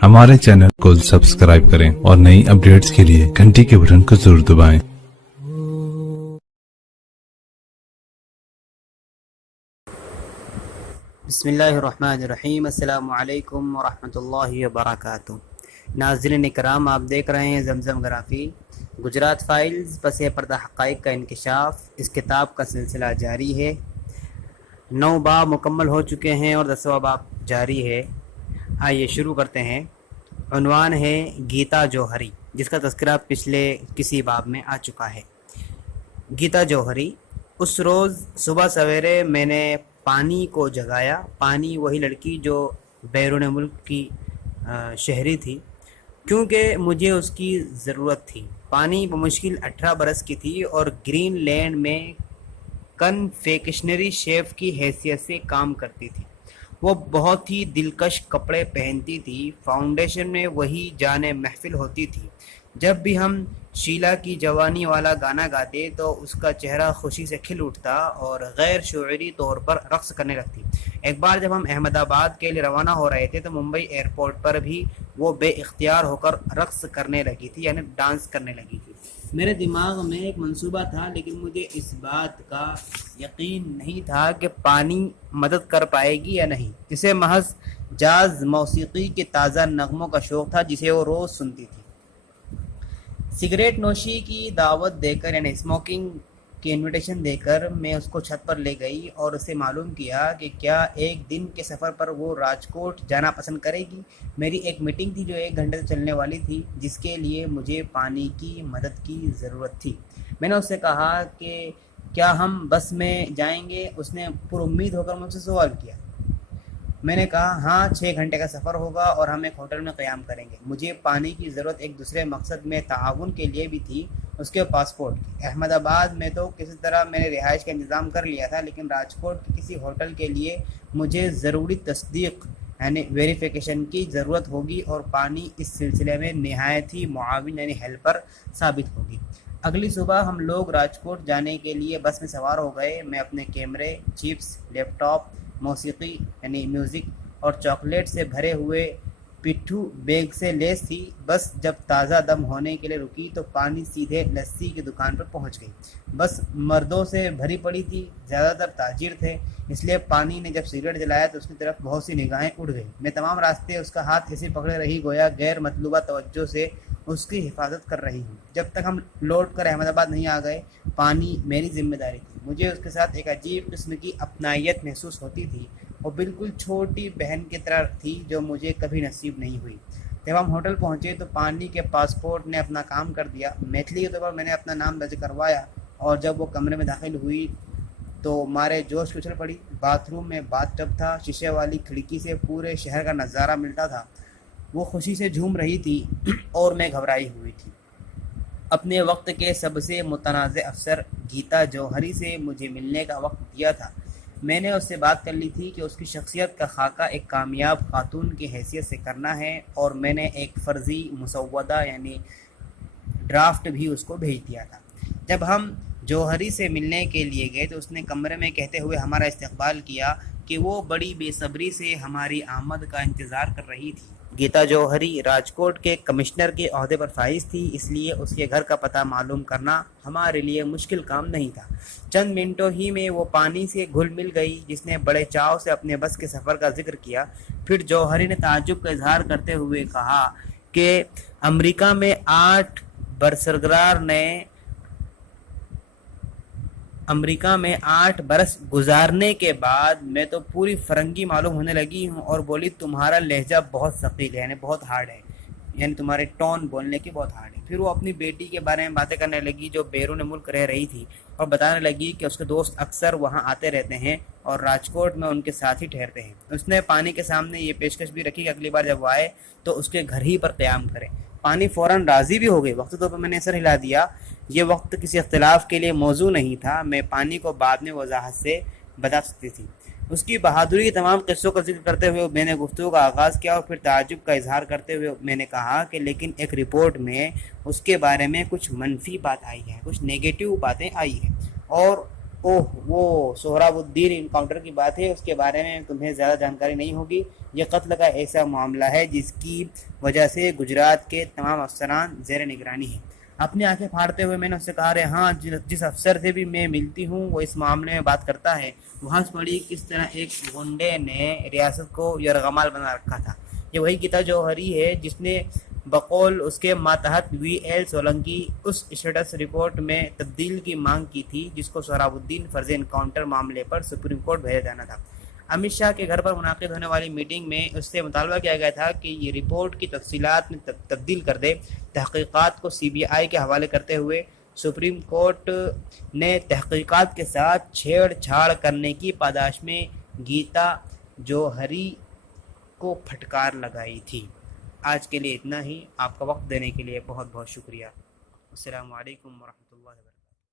हमारे चैनल को सब्सक्राइब करें और नई अपडेट्स के लिए घंटी के बटन को जरूर दबाएं। बिस्मिल्लाहिर्रहमानिर्रहीम। अस्सलामु अलैकुम वरहमतुल्लाहि वबरकातुहू। नाज़रीन इकराम, आप देख रहे हैं ज़मज़म ग्राफी गुजरात फाइल्स पस पर्दा हक़ाइक़ का इंकिशाफ। इस किताब का सिलसिला जारी है। 9 बाब मुकम्मल हो चुके हैं और 10वां बाब जारी है। आइए शुरू करते हैं। उन्वान है गीता जौहरी, जिसका तज़किरा पिछले किसी बाब में आ चुका है। गीता जौहरी। उस रोज़ सुबह सवेरे मैंने पानी को जगाया। पानी वही लड़की जो बैरून मुल्क की शहरी थी, क्योंकि मुझे उसकी ज़रूरत थी। पानी बमुश्किल 18 बरस की थी और ग्रीन लैंड में कन्फेक्शनरी शेफ़ की हैसियत से काम करती थी। वो बहुत ही दिलकश कपड़े पहनती थी। फाउंडेशन में वही जाने महफिल होती थी। जब भी हम शीला की जवानी वाला गाना गाते तो उसका चेहरा खुशी से खिल उठता और गैर शुऊरी तौर पर रक़्स करने लगती। एक बार जब हम अहमदाबाद के लिए रवाना हो रहे थे तो मुंबई एयरपोर्ट पर भी वो बेइख्तियार होकर रक़्स करने लगी थी, यानी डांस करने लगी थी। मेरे दिमाग में एक मंसूबा था, लेकिन मुझे इस बात का यकीन नहीं था कि पानी मदद कर पाएगी या नहीं। इसे महज जाज मौसीकी के ताज़ा नगमों का शौक़ था, जिसे वो रोज़ सुनती थी। सिगरेट नोशी की दावत देकर, यानी स्मोकिंग की इनविटेशन देकर मैं उसको छत पर ले गई और उससे मालूम किया कि क्या एक दिन के सफ़र पर वो राजकोट जाना पसंद करेगी। मेरी एक मीटिंग थी जो 1 घंटे से चलने वाली थी, जिसके लिए मुझे पानी की मदद की ज़रूरत थी। मैंने उससे कहा कि क्या हम बस में जाएंगे। उसने पुरुम्मीद होकर मुझसे सवाल किया। मैंने कहा हाँ, 6 घंटे का सफ़र होगा और हम एक होटल में क़याम करेंगे। मुझे पानी की ज़रूरत एक दूसरे मकसद में ताउन के लिए भी थी, उसके पासपोर्ट की। अहमदाबाद में तो किसी तरह मैंने रिहाइश का इंतज़ाम कर लिया था, लेकिन राजकोट के किसी होटल के लिए मुझे ज़रूरी तस्दीक यानी वेरिफिकेशन की ज़रूरत होगी और पानी इस सिलसिले में नहायत ही मुआविन यानी हेल्पर साबित होगी। अगली सुबह हम लोग राजकोट जाने के लिए बस में सवार हो गए। मैं अपने कैमरे, चिप्स, लैपटॉप, मौसीकी यानी म्यूज़िक और चॉकलेट से भरे हुए पिट्ठू बैग से लेस थी। बस जब ताज़ा दम होने के लिए रुकी तो पानी सीधे लस्सी की दुकान पर पहुंच गई। बस मर्दों से भरी पड़ी थी, ज़्यादातर ताजिर थे, इसलिए पानी ने जब सिगरेट जलाया तो उसकी तरफ बहुत सी निगाहें उड़ गई। मैं तमाम रास्ते उसका हाथ ऐसे पकड़े रही गोया गैर मतलूबा तवज्जो से उसकी हिफाजत कर रही हूँ। जब तक हम लौट कर अहमदाबाद नहीं आ गए, पानी मेरी जिम्मेदारी थी। मुझे उसके साथ एक अजीब किस्म की अपनायत महसूस होती थी। वो बिल्कुल छोटी बहन की तरह थी, जो मुझे कभी नसीब नहीं हुई। जब हम होटल पहुँचे तो पानी के पासपोर्ट ने अपना काम कर दिया। मैथिली के तौर पर मैंने अपना नाम दर्ज करवाया और जब वो कमरे में दाखिल हुई तो मारे जोश की उछल पड़ी। बाथरूम में बाथटब था। शीशे वाली खिड़की से पूरे शहर का नज़ारा मिलता था। वो खुशी से झूम रही थी और मैं घबराई हुई थी। अपने वक्त के सबसे मुतनाज़ अफसर गीता जौहरी से मुझे मिलने का वक्त दिया था। मैंने उससे बात कर ली थी कि उसकी शख्सियत का खाका एक कामयाब खातून की हैसियत से करना है, और मैंने एक फ़र्ज़ी मुसव्वदा यानी ड्राफ्ट भी उसको भेज दिया था। जब हम जौहरी से मिलने के लिए गए तो उसने कमरे में कहते हुए हमारा इस्तकबाल किया कि वो बड़ी बेसब्री से हमारी आमद का इंतज़ार कर रही थी। गीता जौहरी राजकोट के कमिश्नर के ओहदे पर फाइज थी, इसलिए उसके घर का पता मालूम करना हमारे लिए मुश्किल काम नहीं था। चंद मिनटों ही में वो पानी से घुल मिल गई, जिसने बड़े चाव से अपने बस के सफ़र का जिक्र किया। फिर जौहरी ने ताज्जुब का इजहार करते हुए कहा कि अमेरिका में 8 बरस गुजारने के बाद मैं तो पूरी फरंगी मालूम होने लगी हूँ। और बोली, तुम्हारा लहजा बहुत सकील है, यानी बहुत हार्ड है, यानी तुम्हारे टोन बोलने की बहुत हार्ड है। फिर वो अपनी बेटी के बारे में बातें करने लगी जो बैरून मुल्क रह रही थी, और बताने लगी कि उसके दोस्त अक्सर वहाँ आते रहते हैं और राजकोट में उनके साथ ही ठहरते हैं। उसने पानी के सामने ये पेशकश भी रखी कि अगली बार जब वो आए तो उसके घर ही पर क़याम करें। पानी फ़ौरन राज़ी भी हो गई। वक्त तो मैंने सर हिला दिया। ये वक्त किसी इख्तिलाफ़ के लिए मौजू नहीं था। मैं पानी को बाद में वजाहत से बता सकती थी। उसकी बहादुरी के तमाम किस्सों का जिक्र करते हुए मैंने गुफ्तगू का आगाज़ किया और फिर ताज्जुब का इजहार करते हुए मैंने कहा कि लेकिन एक रिपोर्ट में उसके बारे में कुछ मनफी बात आई है, कुछ नेगेटिव बातें आई हैं, और اوہ وہ سہراب الدین انکاؤنٹر کی بات ہے، اس کے بارے میں تمہیں زیادہ جانکاری نہیں ہوگی۔ یہ قتل کا ایسا معاملہ ہے جس کی وجہ سے گجرات کے تمام افسران زیر نگرانی ہیں۔ اپنی آنکھیں پھاڑتے ہوئے میں نے اس سے کہا، ہاں جس افسر سے بھی میں ملتی ہوں وہ اس معاملے میں بات کرتا ہے۔ وہ ہنس پڑی، کس طرح ایک گنڈے نے ریاست کو یرغمال بنا رکھا تھا۔ یہ وہی گیتا جوہری ہے جس نے بقول اس کے ماتحت وی ایل سولنکی اس اسٹیٹس رپورٹ میں تبدیل کی مانگ کی تھی جس کو سہراب الدین فرضی انکاؤنٹر معاملے پر سپریم کورٹ بھیجا جانا تھا۔ امت شاہ کے گھر پر منعقد ہونے والی میٹنگ میں اس سے مطالبہ کیا گیا تھا کہ یہ رپورٹ کی تفصیلات میں تبدیل کر دے۔ تحقیقات کو سی بی آئی کے حوالے کرتے ہوئے سپریم کورٹ نے تحقیقات کے ساتھ چھیڑ چھاڑ کرنے کی پاداش میں گیتا جوہری کو پھٹکار لگائی تھی۔ آج کے لیے اتنا ہی۔ آپ کا وقت دینے کے لیے بہت بہت شکریہ۔ السلام علیکم ورحمۃ اللہ۔